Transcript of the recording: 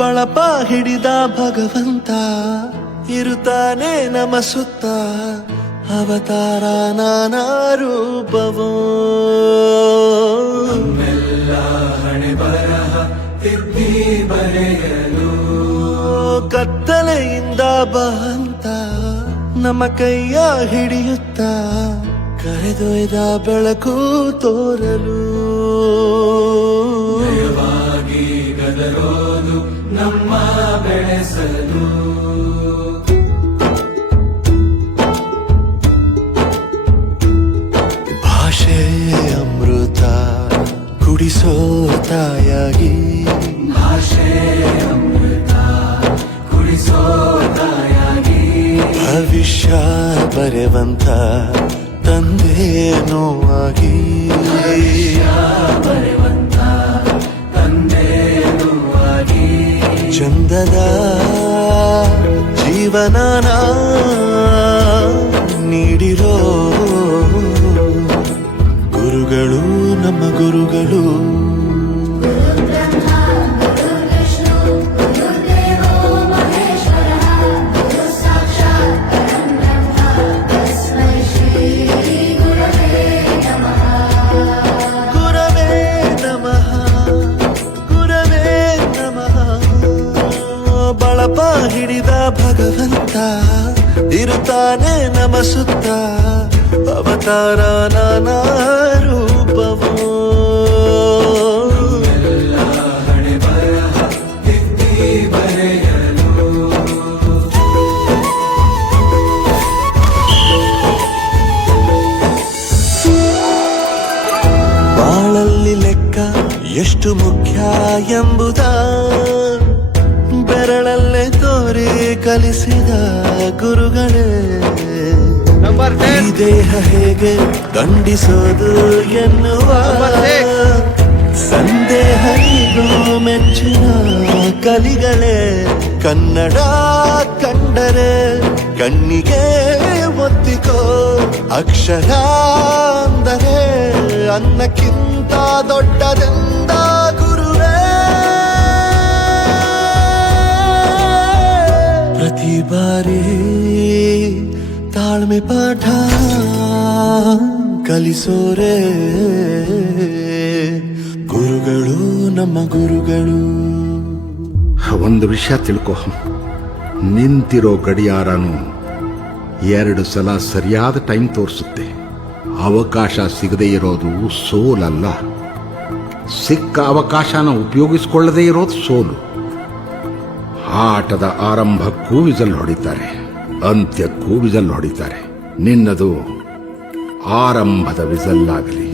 ಬಳಪ ಹಿಡಿದ ಭಗವಂತ ಇರುತ್ತಾನೆ ನಮ ಸುತ್ತ ಅವತಾರ ನಾನಾ ರೂಪವೋ ಹಣೆ ಬರಹ ತಿದ್ದಿ ಬರೆಯಲು ಕತ್ತಲೆಯಿಂದ ಬಂತ ನಮ್ಮ ಕೈಯ ಹಿಡಿಯುತ್ತ ಕರೆದೊಯ್ದ ಬೆಳಕು ತೋರಲು ಜಯವಾಗಿ ಗದರೋದು ನಮ್ಮ ಬೆಳೆಸಲು ಭಾಷೆ ಅಮೃತ ಕುಡಿಸೋ ತಾಯಾಗಿ ಭಾಷೆ ಅಮೃತ ಕುಡಿಸೋ ತಾಯಾಗಿ ಭವಿಷ್ಯ ಬರೆವಂತ ತಂದೇನೋ ಆಗಿ ಬರೆವಂತ ತಂದೇನೂ ಆಗಿ ಚಂದದ ಜೀವನನ ನೀಡಿರೋ ಗುರುಗಳು ನಮ್ಮ ಗುರುಗಳು ಬಳಪ ಹಿಡಿದ ಭಗವಂತ ಇರುತ್ತಾನೆ ನಮ ಸುತ್ತ ಅವತಾರ ನಾನಾ ರೂಪವೋ ಹಣೆ ಬರಹ ತಿದ್ದಿ ಬರೆಯಲು ಬಾಳಲ್ಲಿ ಲೆಕ್ಕ ಎಷ್ಟು ಮುಖ್ಯ ಎಂಬುದ ಬೆರಳಲ್ಲೇ ತೋರಿ ಕಲಿಸಿದ ಗುರುಗಳೇ ಈ ದೇಹ ಹೇಗೆ ದಂಡಿಸೋದು ಎನ್ನುವ ಸಂದೇಹನಿಗೂ ಮೆಚ್ಚಿನ ಕಲಿಗಳೇ ಕನ್ನಡ ಕಂಡರೆ ಕಣ್ಣಿಗೆ ಒತ್ತಿಕೋ ಅಕ್ಷರ ಅಂದರೆ ಅನ್ನಕ್ಕಿಂತ ದೊಡ್ಡದೆಂದ ಗುರುವೇ ಪ್ರತಿ ಬಾರಿ ತಾಳ್ಮೆ ಪಾಠ ಕಲಿಸೋರೆ ಗುರುಗಳು ನಮ್ಮ ಗುರುಗಳು ಒಂದು ವಿಷಯ ತಿಳ್ಕೊ, ನಿಂತಿರೋ ಗಡಿಯಾರನು 2 ಸಲ ಸರಿಯಾದ ಟೈಮ್ ತೋರಿಸುತ್ತೆ. ಅವಕಾಶ ಸಿಗದೇ ಇರೋದು ಸೋಲಲ್ಲ, ಸಿಕ್ಕ ಅವಕಾಶನ ಉಪಯೋಗಿಸಿಕೊಳ್ಳದೇ ಇರೋದು ಸೋಲು. ಆಟದ ಆರಂಭಕ್ಕೂ ವಿಸಲ್ ಹೊಡಿತಾರೆ, ಅಂತ್ಯಕ್ಕೂ ವಿಸಲ್ ಹೊಡಿತಾರೆ. ನಿನ್ನದು ಆರಂಭದ ವಿಸಲ್ ಆಗಲಿ.